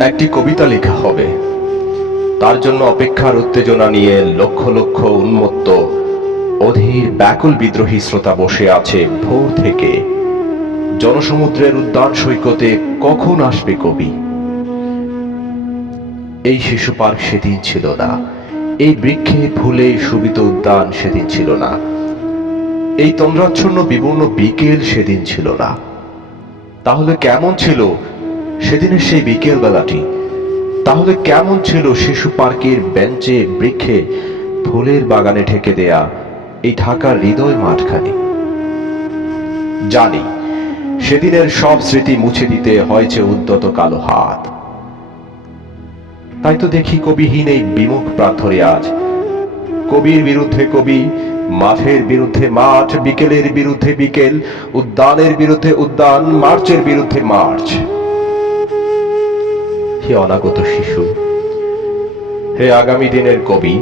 একটি কবিতা লেখা হবে, তার জন্য অপেক্ষার উত্তেজনা নিয়ে লক্ষ লক্ষ উন্মত্ত অধীর ব্যাকুল বিদ্রোহী শ্রোতা বসে আছে ভোর থেকে। জনসমুদ্রের উদ্যান সৈকতে কখন আসবে কবি? এই শিশু পার্ক সেদিন ছিল না, এই বৃক্ষে ফুলে শোভিত উদ্যান সেদিন ছিল না, এই তন্দ্রাচ্ছন্ন বিবর্ণ বিকেল সেদিন ছিল না। তাহলে কেমন ছিল সেদিনের সেই বিকেল বেলাটি? তাহলে কেমন ছিল শিশু পার্কের বেঞ্চে, বৃক্ষে, ফুলের বাগানে ঢেকে দেয়া এই ঢাকার হৃদয় মাঠখানি? জানি সেদিনের সব স্মৃতি মুছে দিতে হয়েছে উদ্যত কালো হাত। তাই তো দেখি কবিহীন এই বিমুখ প্রান্তরে আজ কবির বিরুদ্ধে কবি, মাঠের বিরুদ্ধে মাঠ, বিকেলের বিরুদ্ধে বিকেল, উদ্যানের বিরুদ্ধে উদ্যান, মার্চের বিরুদ্ধে মার্চ। হে অনাগত শিশু, হে আগামী দিনের কবি,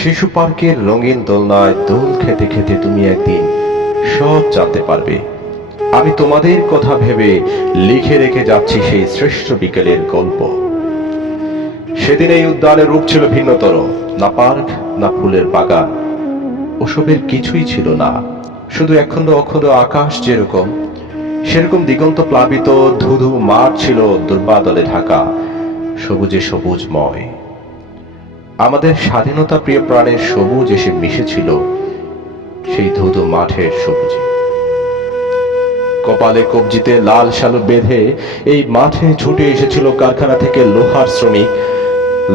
শিশু পার্কের রঙিন দোলনায় দোল খেতে খেতে তুমি একদিন সব জানতে পারবে। আমি তোমাদের কথা ভেবে লিখে রেখে যাচ্ছি সেই শ্রেষ্ঠ বিকেলের গল্প। সেদিন এই উদ্যানের রূপ ছিল ভিন্নতর, না পার্ক, না ফুলের বাগান, ওসবের কিছুই ছিল না। শুধু একখণ্ড অখণ্ড আকাশ যেরকম, সেরকম দিগন্ত প্লাবিত ধুধু মাঠ ছিল দুর্বাদলে ঢাকা, সবুজে সবুজময়। আমাদের স্বাধীনতা প্রিয় প্রাণের সবুজ এসে মিশেছিল সেই ধুধু মাঠের সবুজে। কপালে কবজিতে লাল শালু বেঁধে এই মাঠে ছুটে এসেছিল কারখানা থেকে লোহার শ্রমিক,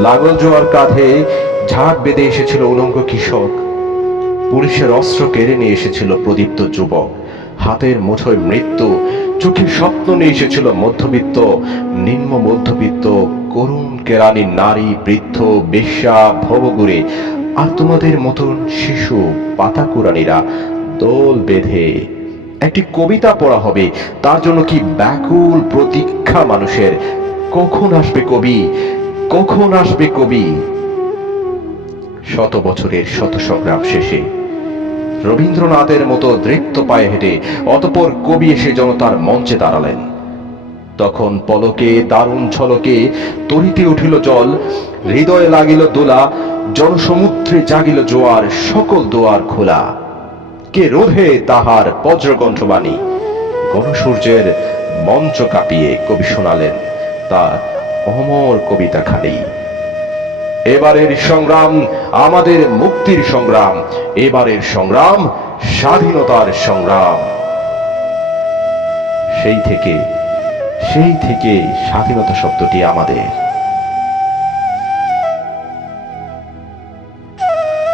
লাঙল জোয়ার কাঁধে ঝাঁক বেঁধে এসেছিল উলঙ্গ কৃষক, পুলিশের অস্ত্র কেড়ে নিয়ে এসেছিল প্রদীপ্ত যুবক, হাতের মুঠোয় মৃত্যু, চোখে স্বপ্ন নিয়ে এসেছিল মধ্যবিত্ত, নিম্ন মধ্যবিত্ত, করুণ কেরানি নারী, বৃদ্ধ, বেশ্যা, ভবগুরে, আর তোমাদের মতন শিশু পাতাকুরানিরা দল বেঁধে একটি কবিতা পড়া হবে। তার জন্য কি ব্যাকুল প্রতীক্ষা মানুষের! কখন আসবে কবি, কখন আসবে কবি? শত বছরের শত সংগ্রাম শেষে রবীন্দ্রনাথের মতো দৃপ্ত পায়ে হেঁটে অতঃপর কবি এসে জনতার মঞ্চে দাঁড়ালেন। তখন পলকে দারুণ ঝলকে তরিতে উঠিল জল, হৃদয়ে লাগিল দোলা, জনসমুদ্রে জাগিল জোয়ার, সকল দোয়ার খোলা। কে রোধে তাহার বজ্রকণ্ঠবাণী? গণসূর্যের মঞ্চ কাঁপিয়ে কবি শোনালেন তার অমর কবিতা খানি। এবারের সংগ্রাম আমাদের মুক্তির সংগ্রাম, এবারের সংগ্রাম স্বাধীনতার সংগ্রাম। সেই থেকে স্বাধীনতা শব্দটি আমাদের।